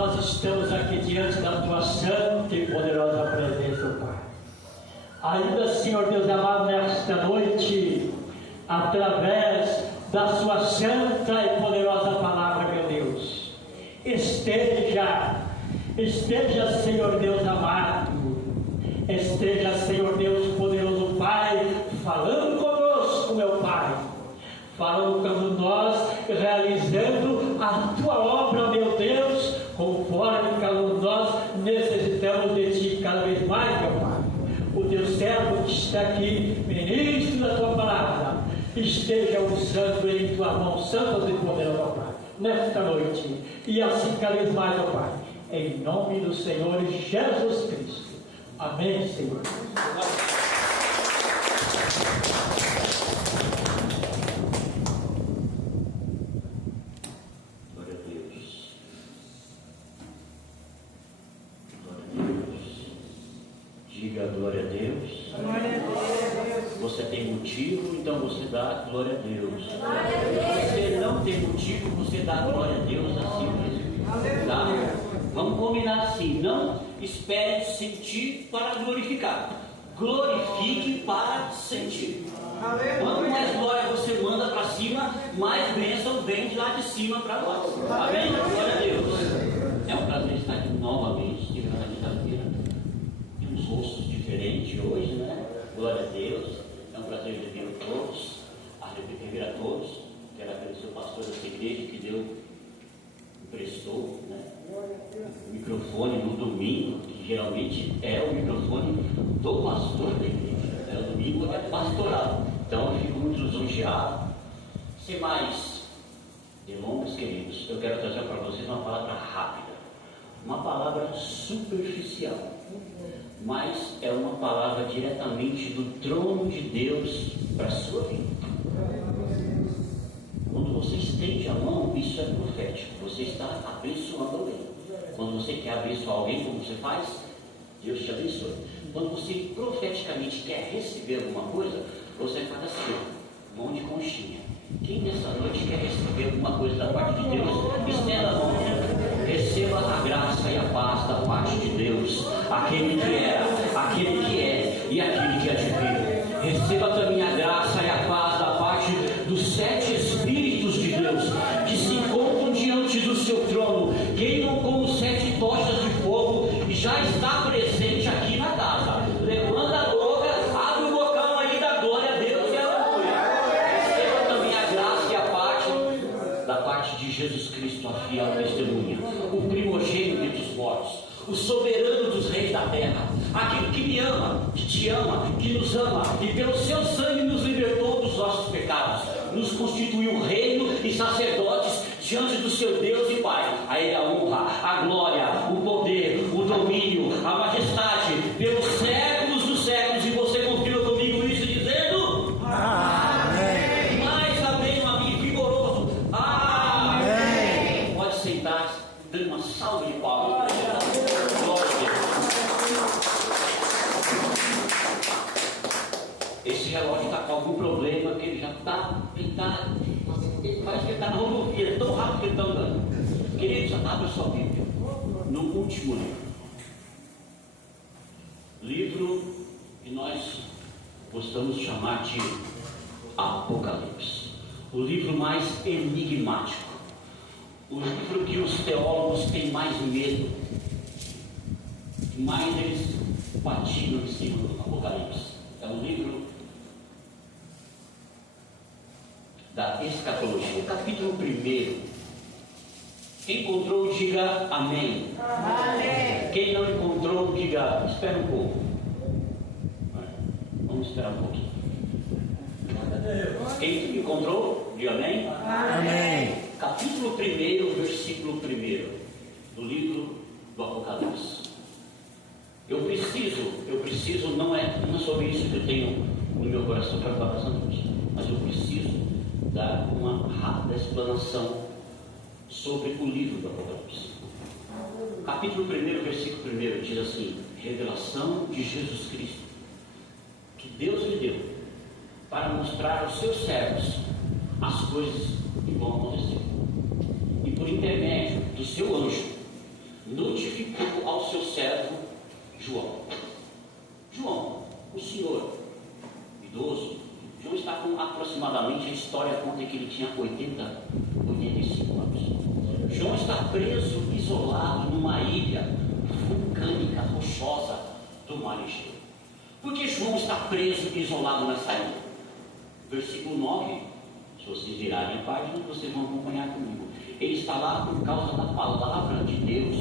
nós estamos aqui diante da Tua santa e poderosa presença, Pai. Ainda, Senhor Deus amado, nesta noite, através da Sua santa e poderosa palavra, meu Deus, esteja, Senhor Deus amado, esteja, Senhor Deus poderoso Pai, falando conosco, meu Pai, falando como nós, realizando a Tua obra, meu Deus, conforme nós necessitamos de Ti cada vez mais, meu Pai. O Teu servo que está aqui, ministro da Tua palavra, esteja usando em Tua mão santa e poderosa, Pai, nesta noite, e assim cada vez mais, meu Pai, em nome do Senhor Jesus Cristo. Amém, Senhor. Glória a Deus. Glória a Deus. Diga glória a Deus. Glória a Deus. Você tem motivo, então você dá glória a Deus. Glória a Deus. Você não tem motivo, você dá glória a Deus assim mesmo. Tá? Vamos combinar assim. Não espere sentir para glorificar. Glorifique para sentir. Quanto mais glória você manda para cima, mais bênção vem de lá de cima para nós. Amém? Glória a Deus. É um prazer estar aqui novamente. Tive na quinta-feira. Tem uns rostos diferentes hoje, né? Glória a Deus. É um prazer rever a todos. Rever a todos. Quero agradecer o pastor dessa igreja que emprestou, né, o microfone no domingo, que geralmente é o microfone do pastor da igreja, né? O domingo é pastoral, então eu fico muito lisonjeado. Sem mais delongas, queridos, eu quero trazer para vocês uma palavra rápida, uma palavra superficial, mas é uma palavra diretamente do trono de Deus para a sua vida. Quando você estende a mão, isso é profético. Você está abençoando alguém. Quando você quer abençoar alguém, como você faz? Deus te abençoe. Quando você profeticamente quer receber alguma coisa, você faz assim, mão de conchinha. Quem nessa noite quer receber alguma coisa da parte de Deus, estenda a mão. Receba a graça e a paz da parte de Deus. Aquele que era, aquele que é e aquele que há de vir. Receba também a graça e a paz da parte dos 7 Espíritos de Deus que se encontram diante do seu trono, queimam como 7 tochas de fogo e já está presente aqui na casa. Levanta a boca, abre o bocão aí da glória a Deus e aleluia. Receba também a graça e a parte da parte de Jesus Cristo, a fiel testemunha, o primogênito dos mortos, o soberano dos reis da terra, aquele que me ama, que te ama, que nos ama e pelo seu sangue nos libertou dos nossos pecados, nos constituiu reino e sacerdotes diante do seu Deus e Pai. A Ele a honra, a glória, o poder, o domínio, a majestade pelos séculos dos séculos. E você confirma comigo isso dizendo amém. Mais amém, um amigo vigoroso. Amém. Pode sentar, dando uma salva de palmas. Glória a Deus. Esse relógio está com algum problema, que ele já está pintado. Parece que ele está na rodovia, é tão rápido que ele está andando. Queridos, abra sua Bíblia no último livro que nós gostamos de chamar de Apocalipse, o livro mais enigmático, o livro que os teólogos têm mais medo, que mais eles patinam em cima do Apocalipse. É um livro da escatologia, capítulo 1. Quem encontrou, diga amém. Amém. Quem não encontrou, diga espera um pouco. Vamos esperar um pouquinho. Quem encontrou, diga amém. Amém. Capítulo 1, versículo 1 do livro do Apocalipse. Eu preciso, não é sobre isso que eu tenho no meu coração para falar essa noite, mas eu preciso dar uma rápida explanação sobre o livro do Apocalipse. Capítulo 1, versículo 1 diz assim: revelação de Jesus Cristo, que Deus lhe deu para mostrar aos seus servos as coisas que vão acontecer, e por intermédio do seu anjo João, o senhor, idoso, João está com aproximadamente, a história conta que ele tinha 85 anos. João está preso, isolado numa ilha vulcânica, rochosa do Mar Egeu. Por que João está preso, isolado nessa ilha? Versículo 9, se vocês virarem a página, vocês vão acompanhar comigo. Ele está lá por causa da palavra de Deus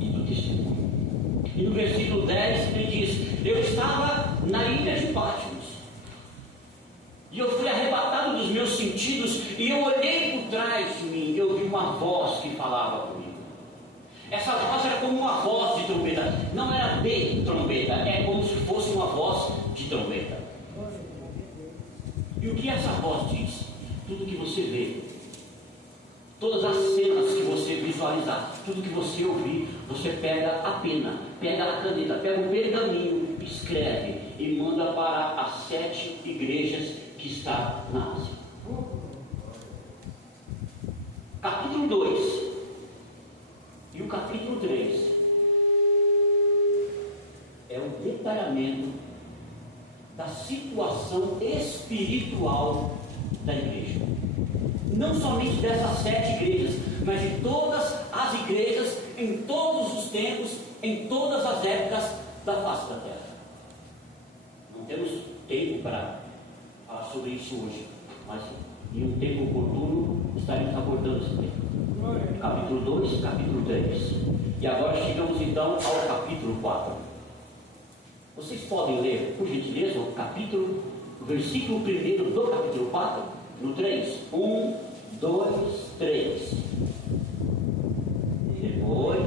e do testemunho. E no versículo 10 ele diz: eu estava na ilha de Patmos, e eu fui arrebatado dos meus sentidos, e eu olhei por trás de mim, e eu vi uma voz que falava comigo. Essa voz era como uma voz de trombeta, não era de trombeta, é como se fosse uma voz de trombeta. E o que essa voz diz? Tudo que você vê, todas as cenas que você visualizar, tudo que você ouvir, você pega a pena, pega a caneta, pega o pergaminho, escreve e manda para as 7 igrejas que está na Ásia. Capítulo 2 e o capítulo 3 é o detalhamento da situação espiritual da igreja. Não somente dessas 7 igrejas, mas de todas as igrejas, em todos os tempos, em todas as épocas da face da terra. Não temos tempo para falar sobre isso hoje, mas em um tempo oportuno estaremos abordando esse tema. Capítulo 2, capítulo 3. E agora chegamos então ao capítulo 4. Vocês podem ler, por gentileza, o versículo 1 do capítulo 4, no 3. 1, 2, 3. Depois.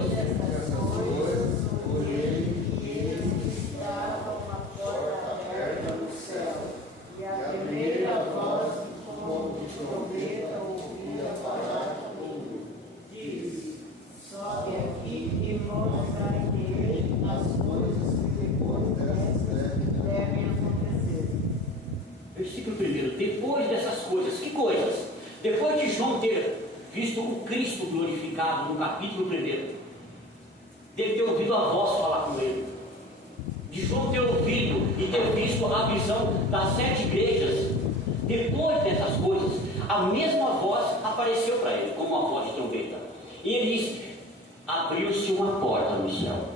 Versículo 1. Depois dessas coisas, que coisas? Depois de João ter visto o Cristo glorificado no capítulo 1, dele ter ouvido a voz falar com ele, de João ter ouvido e ter visto a visão das 7 igrejas, depois dessas coisas, a mesma voz apareceu para ele, como uma voz de trombeta. E ele disse: abriu-se uma porta no céu.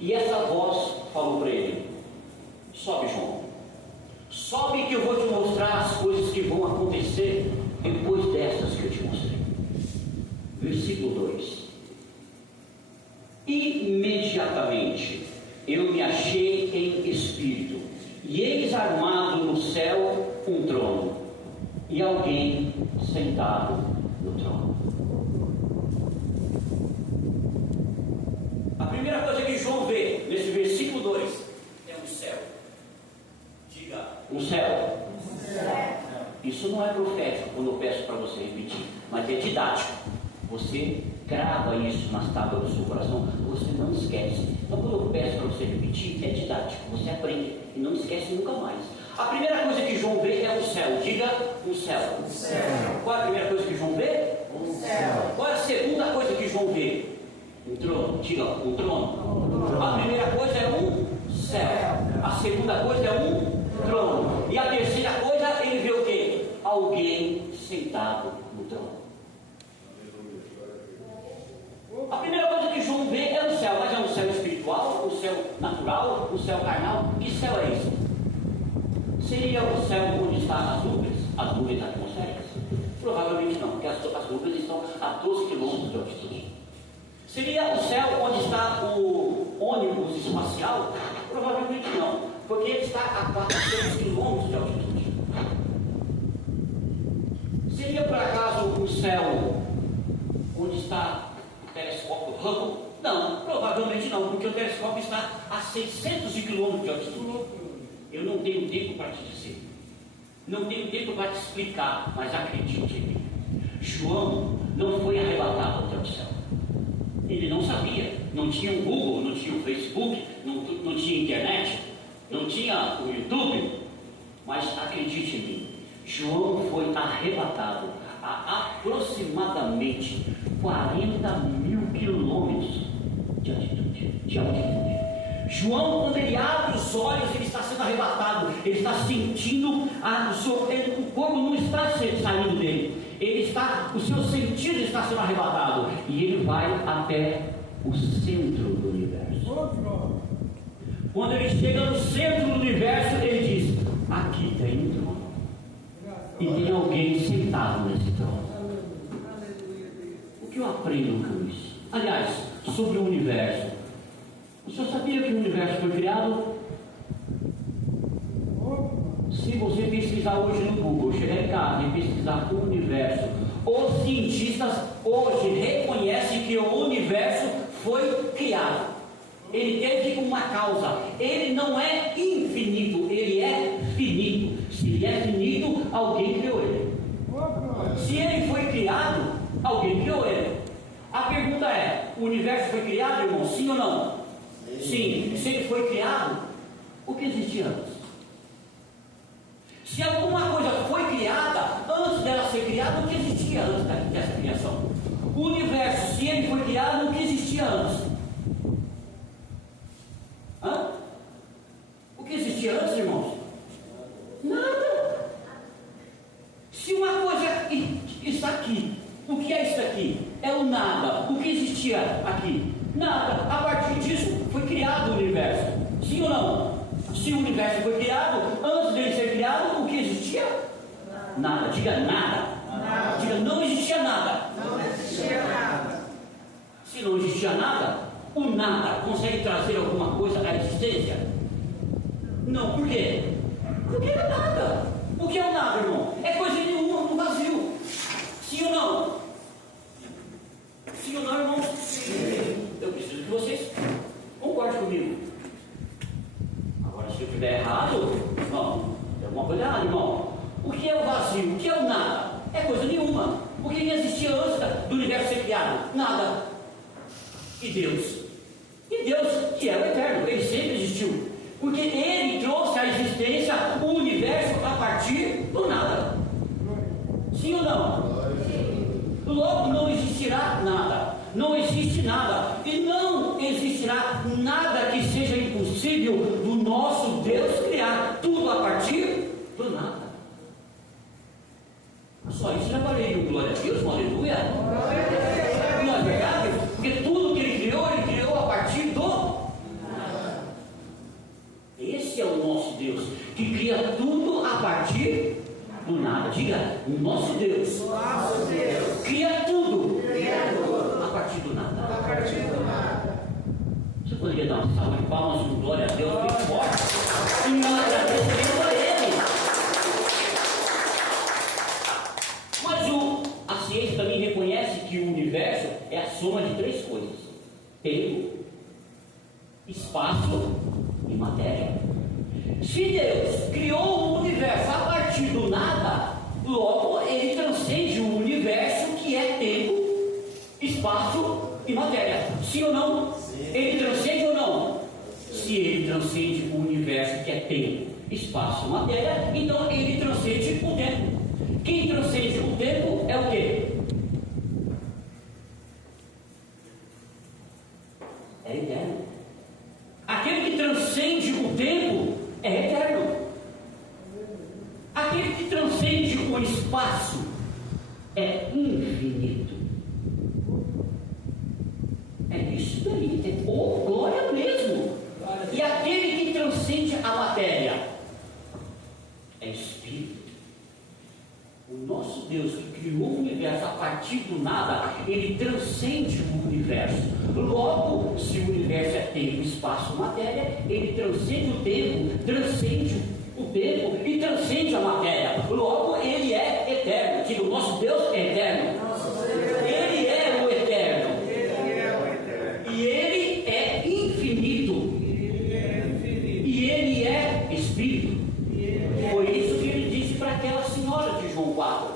E essa voz falou para ele: sobe, João. Sobe que eu vou te mostrar as coisas que vão acontecer depois dessas que eu te mostrei. Versículo 2. Imediatamente eu me achei em espírito, e eis armado no céu um trono, e alguém sentado no trono. A primeira coisa que João vê nesse versículo 2 é o céu. Diga, o céu. Isso não é profético quando eu peço para você repetir, mas é didático. Você grava isso nas tábuas do seu coração, você não esquece. Então quando eu peço para você repetir, é didático, você aprende e não esquece nunca mais. A primeira coisa que João vê é o céu. Diga, o céu. O céu. Qual é a primeira coisa que João vê? O céu. Qual é a segunda coisa que João vê? Um trono. Diga, um trono. A primeira coisa é um céu. A segunda coisa é um trono. E a terceira coisa, ele vê o quê? Alguém sentado no trono. A primeira coisa que João vê é o céu, mas é um céu espiritual, um céu natural, um céu carnal. Que céu é esse? Seria o céu onde estão as nuvens atmosféricas? Provavelmente não, porque as nuvens estão a 12 quilômetros de altitude. Seria o céu onde está o ônibus espacial? Provavelmente não, porque ele está a 400 quilômetros de altitude. Seria por acaso o céu onde está o telescópio Hubble? Não, provavelmente não, porque o telescópio está a 600 quilômetros de altitude. Eu não tenho tempo para te dizer, não tenho tempo para te explicar, mas acredite em mim. João não foi arrebatado até o céu. Ele não sabia, não tinha o Google, não tinha o Facebook, não tinha internet, não tinha o YouTube, mas acredite em mim, João foi arrebatado a aproximadamente 40 mil quilômetros de altitude. João, quando ele abre os olhos, ele está sendo arrebatado, ele está sentindo, o corpo não está saindo dele, os seus sentidos estão sendo arrebatados, e ele vai até o centro do universo. Quando ele chega no centro do universo, ele diz: aqui tem um trono, e tem alguém sentado nesse trono. O que eu aprendo com isso? Aliás, sobre o universo, o senhor sabia que o universo foi criado? Se você pesquisar hoje no Google, chegar em casa e pesquisar o universo, os cientistas hoje reconhecem que o universo foi criado. Ele teve uma causa. Ele não é infinito, ele é finito. Se ele é finito, alguém criou ele. Se ele foi criado, alguém criou ele. A pergunta é: o universo foi criado, irmão? Sim ou não? Sim. Se ele foi criado, o que existia antes? Se alguma coisa foi criada, antes dela ser criada, o que existia antes dessa criação? O universo, se ele foi criado, o que existia antes? O que existia antes, irmãos? Nada. Se uma coisa está aqui, o que é isso aqui? É o nada. O que existia aqui? Nada. A partir disso foi criado o universo. Sim ou não? Se o universo foi criado, antes dele ser criado, o que existia? Nada. Diga nada. Diga: não existia nada. Não existia nada. Se não existia nada, o nada consegue trazer alguma coisa à existência? Não. Por quê? Porque é nada. O que é o nada, irmão? É coisa nenhuma, no vazio. Sim ou não? Sim ou não, irmão? Sim. Eu preciso que vocês concordem comigo. Agora, se eu estiver errado, não, tem alguma coisa errada, irmão. O que é o vazio? O que é o nada? É coisa nenhuma. O que existia antes do universo ser criado? Nada. E Deus? E Deus, que é o eterno, ele sempre existiu. Porque ele trouxe à existência o universo a partir do nada. Sim ou não? Logo não existirá nada. Não existe nada. E não existirá nada que seja impossível do nosso Deus criar. Tudo a partir do nada. Só isso já valeu um glória a Deus, aleluia. Não é verdade? Porque tudo que ele criou a partir do nada. Esse é o nosso Deus, que cria tudo a partir do nada. Diga: o nosso Deus, cria tudo a partir do nada. Você poderia dar uma salva de palmas com glória a Deus bem forte e agradecer a Ele? Mas a ciência também reconhece que o universo é a soma de três coisas: tempo, espaço e matéria. Se Deus criou o universo a partir do nada, logo ele transcende o universo, que é tempo, espaço e matéria. Sim ou não? Sim. Ele transcende ou não? Se ele transcende o universo, que é tempo, espaço e matéria, então ele transcende o tempo. Quem transcende o tempo é o quê? É eterno. Aquele que transcende o tempo é eterno. Aquele que transcende o espaço é infinito. É isso daí. Oh, glória mesmo. E aquele que transcende a matéria é espírito. O nosso Deus, que criou o universo a partir do nada, ele transcende o universo. Logo, se o universo é tempo, espaço, matéria, ele transcende o tempo, transcende o tempo e transcende a matéria. Logo, ele é eterno. Diga: o nosso Deus é eterno. Ele é o eterno. E ele é infinito. E ele é espírito. Foi isso que ele disse para aquela senhora de João 4.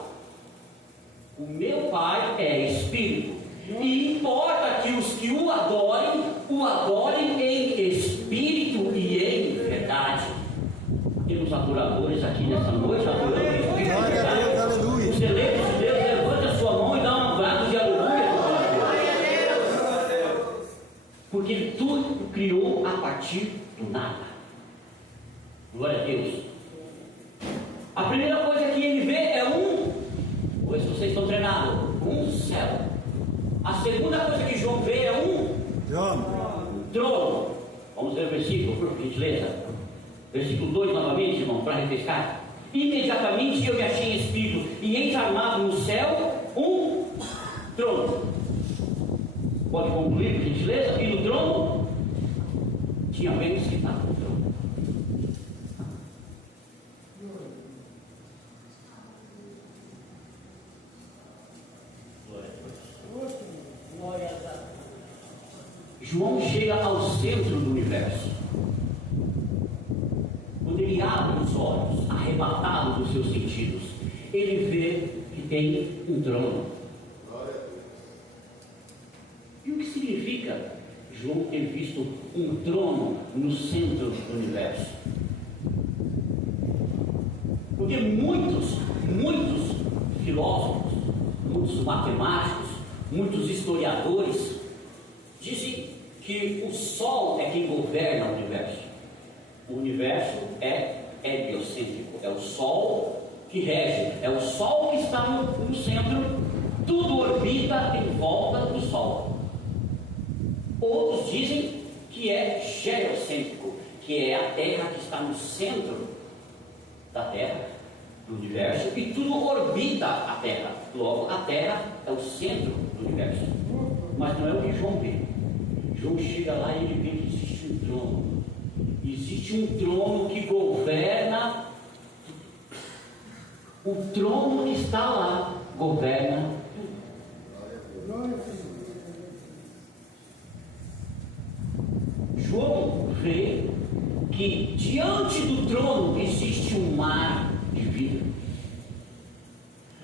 O meu Pai é espírito, e importa que os que o adorem em espírito e em verdade. Temos adoradores aqui nessa noite, adorando em espírito e Glória a verdade. Deus, aleluia. Os eleitos de Deus, levante a sua mão e dá um brado de aleluia. Porque Ele tudo criou a partir do nada. Glória a Deus. A primeira coisa que Ele vê é pois vocês estão treinados, um céu. A segunda coisa que João vê é trono. Vamos ver o versículo, por gentileza. Versículo 2 novamente, irmão, para refrescar. Imediatamente eu me achei em espírito, e eis armado no céu um trono. Pode concluir, por gentileza? E no trono tinha alguém sentado no trono. João chega ao centro do universo. Quando ele abre os olhos, arrebatado dos seus sentidos, ele vê que tem um trono. E o que significa João ter visto um trono no centro do universo? Porque muitos filósofos, muitos matemáticos, muitos historiadores dizem que o Sol é quem governa o universo. O universo é heliocêntrico, é o Sol que rege, é o Sol que está no centro, tudo orbita em volta do Sol. Outros dizem que é geocêntrico, que é a Terra que está no centro da Terra, do universo, e tudo orbita a Terra. Logo, a Terra é o centro do universo. Mas não é o que João vê. João chega lá e ele vê que existe um trono. Existe um trono que governa. O trono que está lá governa tudo. João vê que diante do trono existe um mar de vida.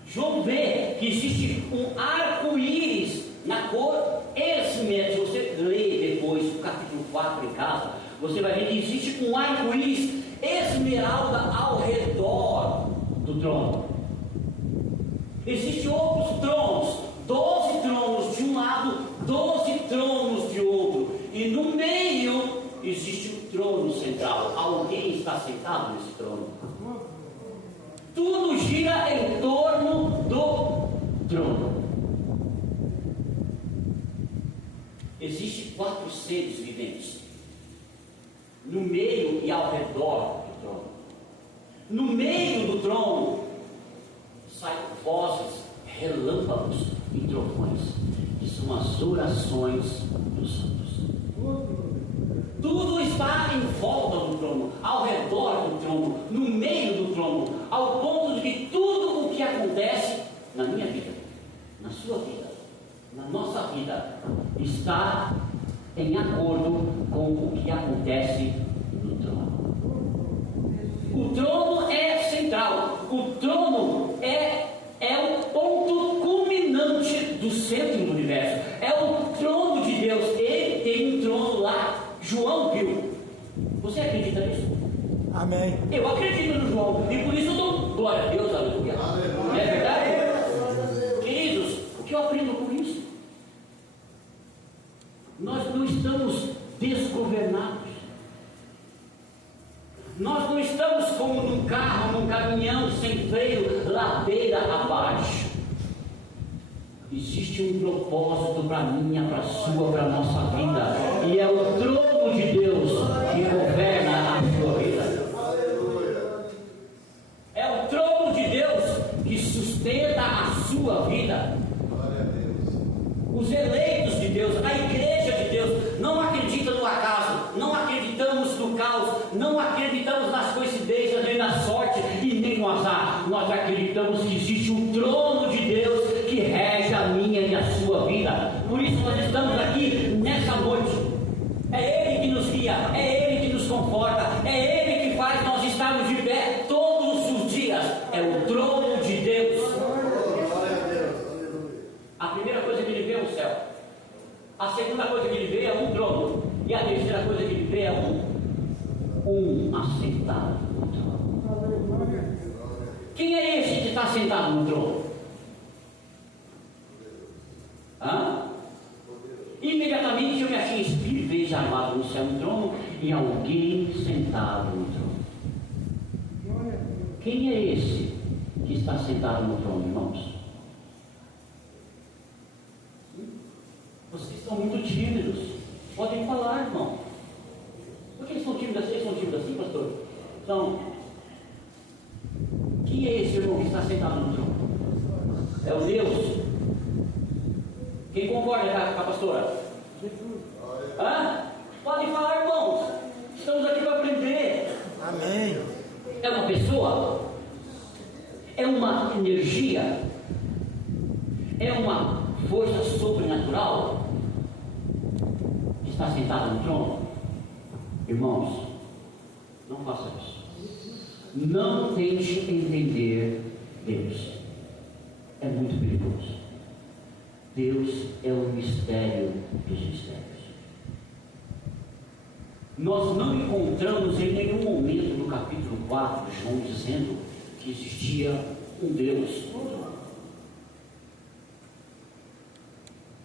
João vê que existe um arco-íris na cor esmeralda. Se você ler depois o capítulo 4 em casa, você vai ver que existe um arco-íris esmeralda ao redor do trono. Existem outros tronos, 12 tronos de um lado, 12 tronos de outro, e no meio existe um trono central. Alguém está sentado nesse trono. Tudo gira em torno do trono. Existem 4 seres viventes no meio e ao redor do trono. No meio do trono saem vozes, relâmpagos e trovões, que são as orações dos santos. Tudo está em volta do trono, ao redor do trono, no meio do trono, ao ponto de que tudo o que acontece na minha vida, na sua vida, na nossa vida, está em acordo com o que acontece no trono. O trono é central, o trono é o ponto culminante do centro do universo, é o trono de Deus. Ele tem um trono lá. João viu. Você acredita nisso? Amém. Eu acredito no João, e por isso eu dou glória a Deus, aleluia. Não é verdade? Queridos, o que eu aprendo com isso? Nós não estamos desgovernados. Nós não estamos como num carro, num caminhão sem freio, ladeira abaixo. Existe um propósito para a minha, para a sua, para a nossa vida, e é o trono de Deus que governa a sua vida. É o trono de Deus que sustenta a sua vida. Os eleitos de Deus, a igreja de Deus, não acredita no acaso, não acreditamos no caos, não acreditamos nas coincidências, nem na sorte e nem no azar. Nós acreditamos que existe um trono de Deus que rege a minha e a sua vida. Por isso nós estamos aqui nessa noite. É Ele que nos guia, é Ele que nos conforta, é Ele que faz nós estarmos de pé todos os dias. É o trono de Deus. A primeira coisa que ele vê é o céu. A segunda coisa que ele vê é um trono. E a terceira coisa que ele vê é um assentado no trono. Quem é esse que está sentado no trono? Imediatamente eu me achei em espírito. diz armado no céu um trono e alguém sentado no trono. Quem é esse que está sentado no trono, irmãos? Vocês estão muito tímidos. Podem falar, irmão. Por que eles são tímidos assim? Eles são tímidos assim, pastor? Então, quem é esse irmão que está sentado no trono? É o Deus. Quem concorda com a pastora? Hã? Podem falar, irmãos. Estamos aqui para aprender. Amém. É uma pessoa? É uma energia? É uma força sobrenatural que está sentada no trono? Irmãos, não faça isso. Não tente entender Deus. É muito perigoso. Deus é o mistério dos mistérios. Nós não encontramos em nenhum momento no capítulo 4 de João dizendo que existia um Deus.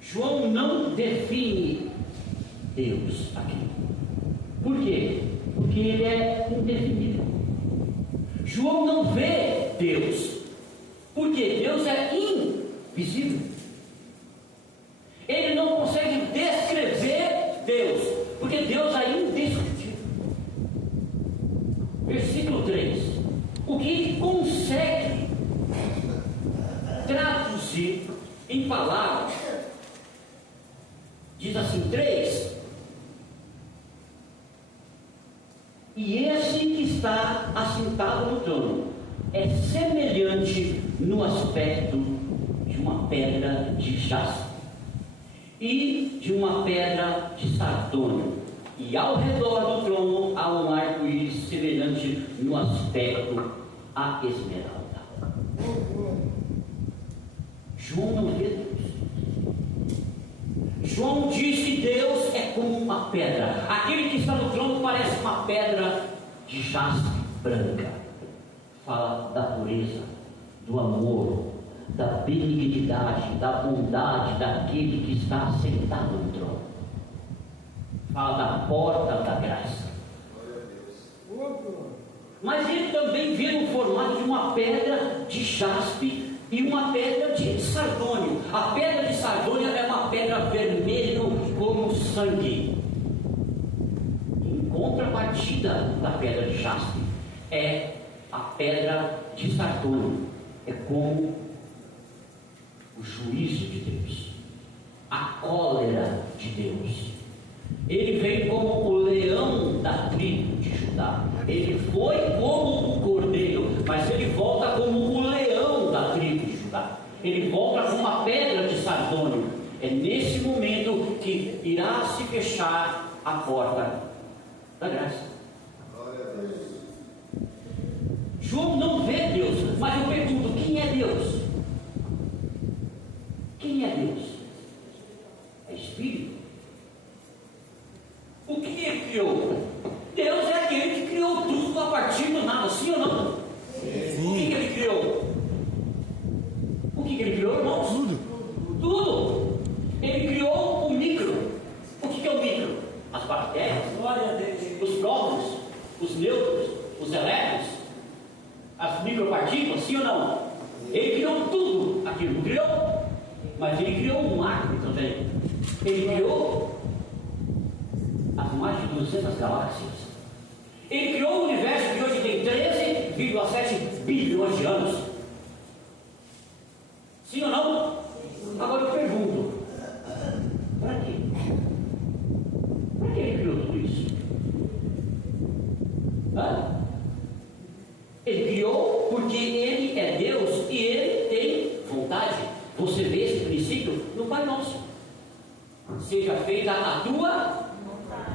João não define Deus aqui. Por quê? Porque ele é indefinível. João não vê Deus. Por quê? Deus é invisível. Ele não consegue descrever Deus, porque Deus é indescritível. Versículo 3. O que ele consegue traduzir em palavras, diz assim, 3. E esse que está assentado no trono é semelhante no aspecto de uma pedra de jaspe e de uma pedra de sardônio, e ao redor do trono há um arco-íris semelhante no aspecto a esmeralda. João não vê Deus. João diz que Deus é como uma pedra. Aquele que está no trono parece uma pedra de jaspe branca. Fala da pureza, do amor, da benignidade, da bondade daquele que está sentado no trono. Fala da porta da graça. Mas ele também vê no formato de uma pedra de jaspe e uma pedra de sardônio. A pedra de sardônio é uma pedra vermelha como sangue. Em contrapartida da pedra de jaspe é a pedra de sardônio. É como o juízo de Deus, a cólera de Deus. Ele vem como o leão da tribo de Judá. Ele foi como o cordeiro, mas ele volta como o leão da tribo de Judá. Ele volta com uma pedra de sardônio. É nesse momento que irá se fechar a porta da graça. João não vê Deus, mas eu pergunto, quem é Deus? Quem é Deus? É Espírito. O que ele criou? Deus é aquele que criou tudo a partir do nada, sim ou não? Sim. O que ele criou? O que ele criou, irmãos? Tudo. Ele criou o micro. O que é o micro? As bactérias, os prótons, os nêutrons, os elétrons, as micropartículas, sim ou não? Ele criou tudo aquilo, não criou? Mas ele criou um átomo também. Ele criou as mais de 200 galáxias. Ele criou o universo que hoje tem 13,7 bilhões de anos. Sim ou não? Agora eu pergunto, para quê? Para que ele criou tudo isso? Ele criou porque ele é Deus e ele tem vontade. Você vê esse princípio no Pai Nosso. Seja feita a tua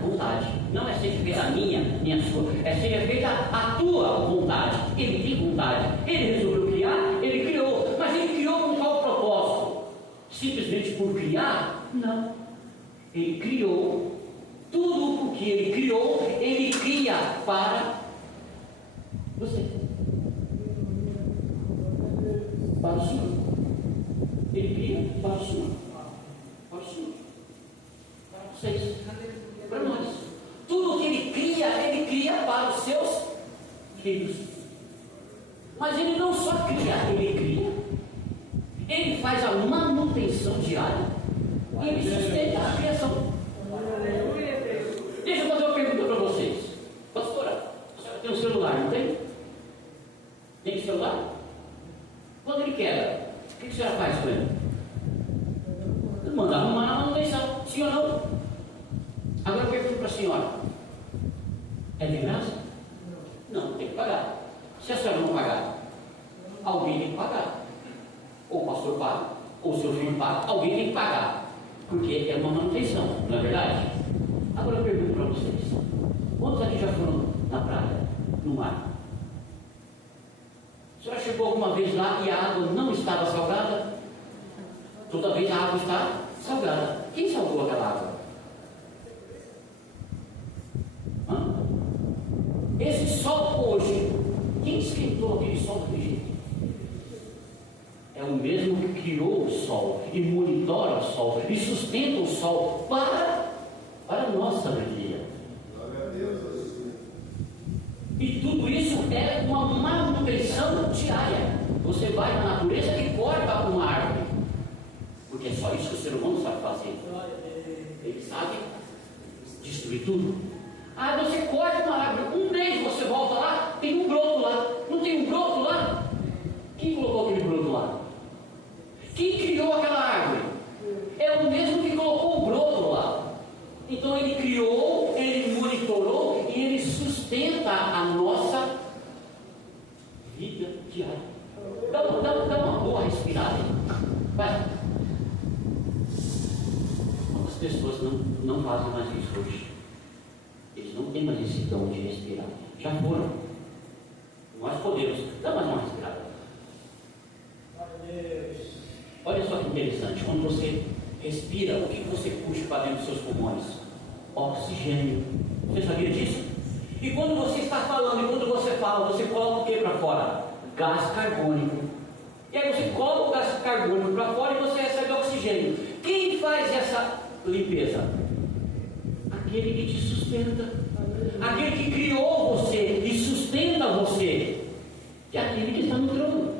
vontade. Não é seja feita a minha, nem a sua. É seja feita a tua vontade. Ele tem vontade. Ele resolveu criar, ele criou. Mas ele criou com qual propósito? Simplesmente por criar? Não. Ele criou. Tudo o que ele criou, ele cria para você. Para o Senhor. Ele cria para o Senhor. Para o Senhor. Para vocês. para nós. Tudo que Ele cria para os seus filhos. Mas Ele não só cria, Ele cria. Ele faz a manutenção diária e Ele sustenta a criação. Deixa eu fazer uma pergunta para vocês. Pastora, a senhora tem um celular, não tem? Tem celular? Quando ele quebra, o que a senhora faz com ele? Manda arrumar na manutenção, sim ou não? Agora eu pergunto para a senhora: é de graça? Não, tem que pagar. Se a senhora não pagar, alguém tem que pagar. Ou o pastor paga, ou o seu filho paga, alguém tem que pagar. Porque é uma manutenção, não é verdade? Agora eu pergunto para vocês: quantos aqui já foram na praia, no mar? A senhora chegou alguma vez lá e a água não estava salgada? Toda vez a água está salgada. Quem salgou aquela água? Esse sol hoje, quem esquentou aquele sol daquele jeito? É o mesmo que criou o sol e monitora o sol e sustenta o sol para a nossa alegria. E tudo isso é uma manutenção diária. Você vai na natureza e corta uma árvore, porque é só isso que o ser humano sabe fazer. Ele sabe destruir tudo. Você corta uma árvore, um mês você volta lá, tem um broto lá. Não tem um broto lá? Quem colocou aquele broto lá? Quem criou aquela árvore? É o mesmo que colocou o broto lá. Então Ele criou, Ele monitorou e Ele sustenta a nossa vida diária. Dá uma boa respirada aí. Vai. As pessoas não fazem mais isso hoje. Eles não têm mais esse dom de respirar. Já foram. Nós podemos. Dá mais uma respirada. Olha só que interessante. Quando você respira, o que você puxa para dentro dos seus pulmões? Oxigênio. Você sabia disso? E quando você está falando, e quando você fala, você coloca o que para fora? Gás carbônico. E aí você coloca o gás carbônico para fora e você recebe oxigênio. Quem faz essa limpeza? Aquele que te sustenta, aquele que criou você e sustenta você, e aquele que está no trono.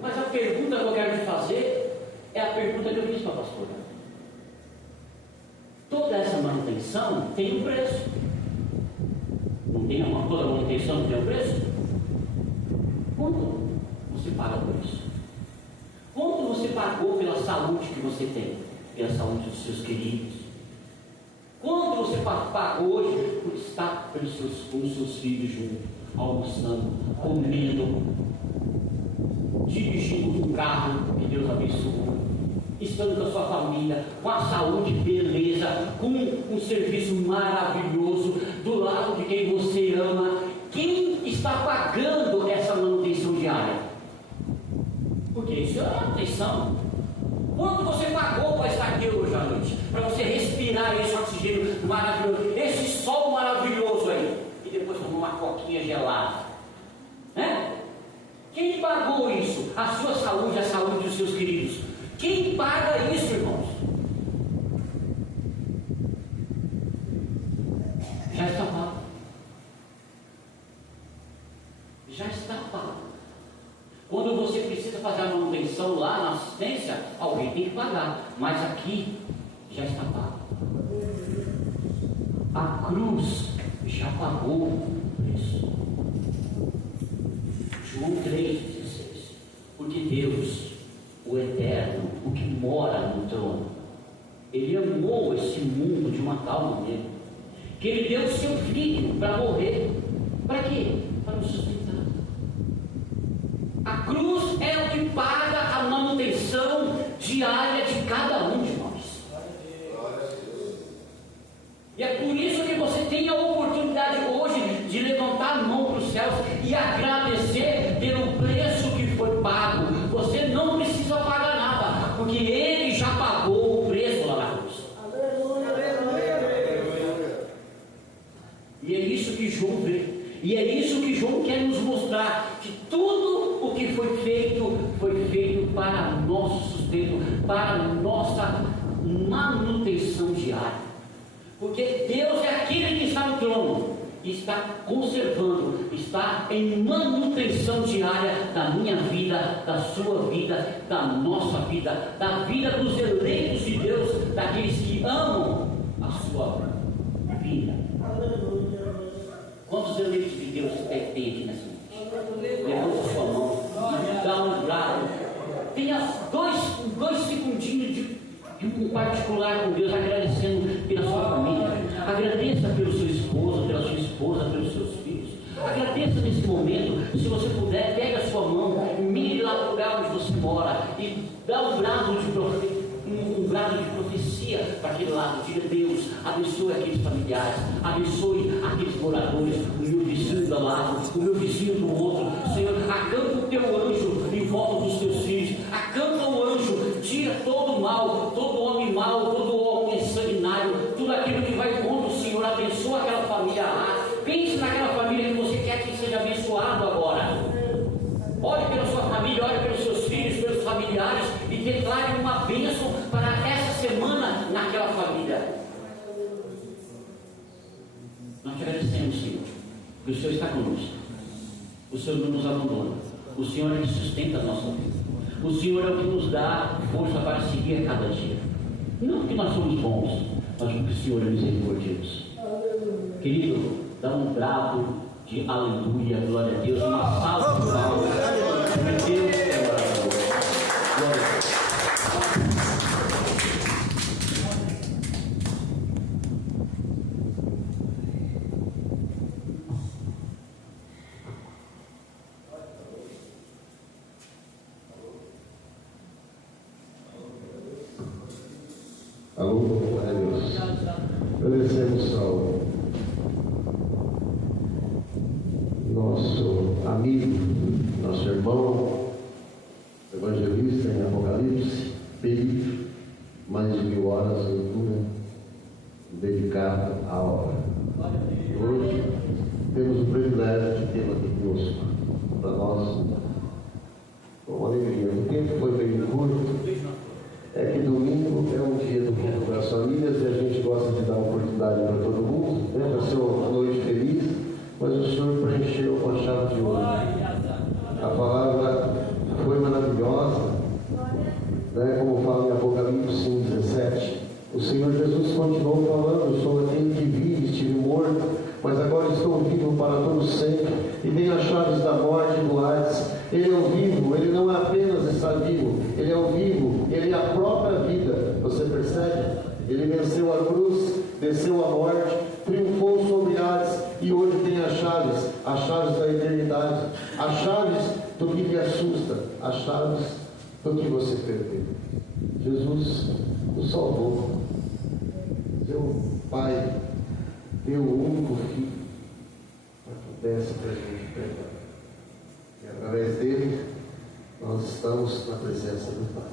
Mas a pergunta que eu quero te fazer é a pergunta que eu fiz para a pastora. Toda essa manutenção tem um preço. Não tem toda manutenção tem um preço? Quanto você paga por isso? Quanto você pagou pela saúde que você tem? Pela saúde dos seus queridos? Quanto você pagou hoje por estar com os seus filhos juntos, almoçando, comendo, dirigindo um carro que Deus abençoou, estando com a sua família, com a saúde, beleza, com um serviço maravilhoso, do lado de quem você ama? Quem está pagando essa manutenção diária? Porque isso é uma manutenção. Quanto você pagou para estar aqui hoje à noite? Para você respirar esse oxigênio maravilhoso, esse sol maravilhoso aí, e depois tomar uma coquinha gelada, né? Quem pagou isso? A sua saúde, a saúde dos seus queridos. Quem paga isso, irmãos? Já está pago. Já está pago. Quando você precisa fazer a manutenção lá na assistência, alguém tem que pagar. Mas aqui já está pago. A cruz já pagou o preço. João 3,16. Porque Deus, o Eterno, o que mora no trono, Ele amou esse mundo de uma tal maneira que Ele deu o seu Filho para morrer. Para quê? Para nos sustentar. A cruz é o que paga a manutenção diária de cada um de nós. E é por isso que você tem a oportunidade hoje de levantar a mão para os céus e agradecer pelo preço que foi pago. Você não precisa pagar nada, porque Ele já pagou o preço lá na cruz. E é isso que João vê. E é isso que João quer nos mostrar, que tudo o que foi feito para nosso sustento, para nossa manutenção diária. Porque Deus é aquele que está no trono, está conservando, está em manutenção diária da minha vida, da sua vida, da nossa vida, da vida dos eleitos de Deus, daqueles que amam a sua vida. Quantos eleitos de Deus tem aqui nessa noite? Levanta sua mão, dá um brado, tenha dois segundinhos de um particular com Deus, agradecendo pela sua família. Agradeça pelo seu esposo, pela sua esposa, pelos seus filhos. Agradeça nesse momento. Se você puder, pegue a sua mão, mire lá no lugar onde você mora e dá um brado de profecia para aquele lado. Diga: Deus, abençoe aqueles familiares, abençoe aqueles moradores, o meu vizinho do lado, o meu vizinho do outro. Senhor, acampa o teu anjo em volta dos teus filhos, acampa o anjo, tira todo o mal, todo homem mau, todo homem sanguinário, tudo aquilo que vai contra o Senhor. Abençoa aquela família lá. Pense naquela família que você quer que seja abençoado agora. Ore pela sua família, ore pelos seus filhos, pelos familiares e declare uma bênção para essa semana naquela família. Nós te agradecemos, Senhor, que o Senhor está conosco. O Senhor não nos abandona. O Senhor é que sustenta a nossa vida. O Senhor é o que nos dá força para seguir a cada dia. Não porque nós somos bons, mas porque o Senhor é misericordioso. Querido, dá um brado de aleluia, glória a Deus, uma salva de palmas. Deus é maravilhoso. Glória a Deus. Alô, glória a Deus. Agradecemos ao nosso amigo, nosso irmão, evangelista em Apocalipse, Felipe, mais de 1000 horas de leitura dedicada à obra. Hoje temos o privilégio de tê-lo aqui conosco. Para nós, uma alegria. O tempo foi bem curto. É que domingo é um dia do culto das famílias e a gente gosta de dar oportunidade para todo mundo, né? Para ser uma noite feliz, mas o Senhor preencheu com a chave de ouro. A palavra foi maravilhosa, né? Como fala em Apocalipse 1:17. O Senhor Jesus continuou falando: sou aquele que vive, estive morto, mas agora estou vivo para todo sempre, e tenho as chaves da morte e do Hades. Ele é o vivo, ele não apenas está vivo, ele é o vivo, ele é a própria vida. Você percebe? Ele venceu a cruz, desceu a morte, triunfou sobre Hades e hoje tem as chaves da eternidade, as chaves do que lhe assusta, as chaves do que você perdeu. Jesus o salvou. Seu Pai deu o único filho para que desse para a gente perdoar. E através dele nós estamos na presença do Pai.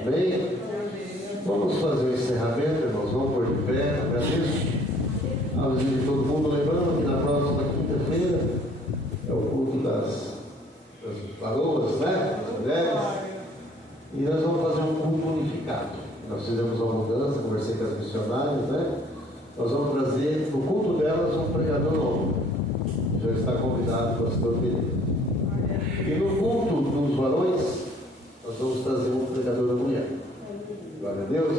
Amém? Vamos fazer o encerramento, irmãos. Vamos pôr de pé. Agradeço a visita de todo mundo. Lembrando que na próxima quinta-feira é o culto das varoas, né? Das mulheres. E nós vamos fazer um culto unificado. Nós fizemos uma mudança, conversei com as missionárias, né? Nós vamos trazer no culto delas um pregador novo. Já está convidado o pastor Pedro. E no culto dos varões, nós vamos trazer um pregador da mulher. Glória a Deus.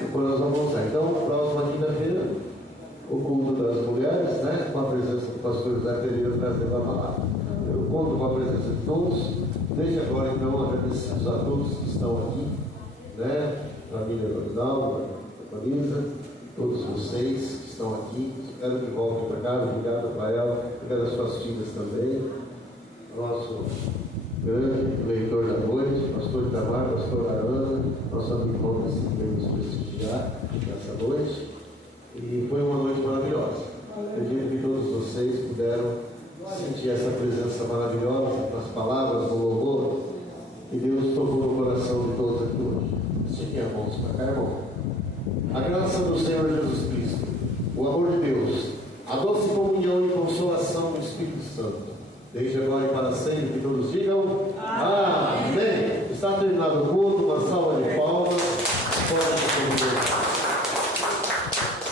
Depois nós vamos usar. Então, próxima quinta-feira, o culto das mulheres, né? Com a presença do pastor José Pereira trazendo a palavra. Eu conto com a presença de todos. Desde agora, então, agradecemos a todos que estão aqui, né? Família Dorinal, Marisa, todos vocês que estão aqui. Espero que voltem para cá. Obrigado, Rafael. Obrigado às suas filhas também. Nosso grande leitor da noite, pastor Itamar, pastor Arana, nosso amigo Lucas, que veio nos prestigiar nessa noite. E foi uma noite maravilhosa. Acredito que todos vocês puderam sentir essa presença maravilhosa nas palavras, no louvor, e Deus tocou no coração de todos aqui hoje. Estiquem a mão para cá, irmão. A graça do Senhor Jesus Cristo, o amor de Deus, a doce comunhão e consolação do Espírito Santo, desde agora e para sempre, que todos digam amém. Está terminado o culto, uma salva de palmas. Pode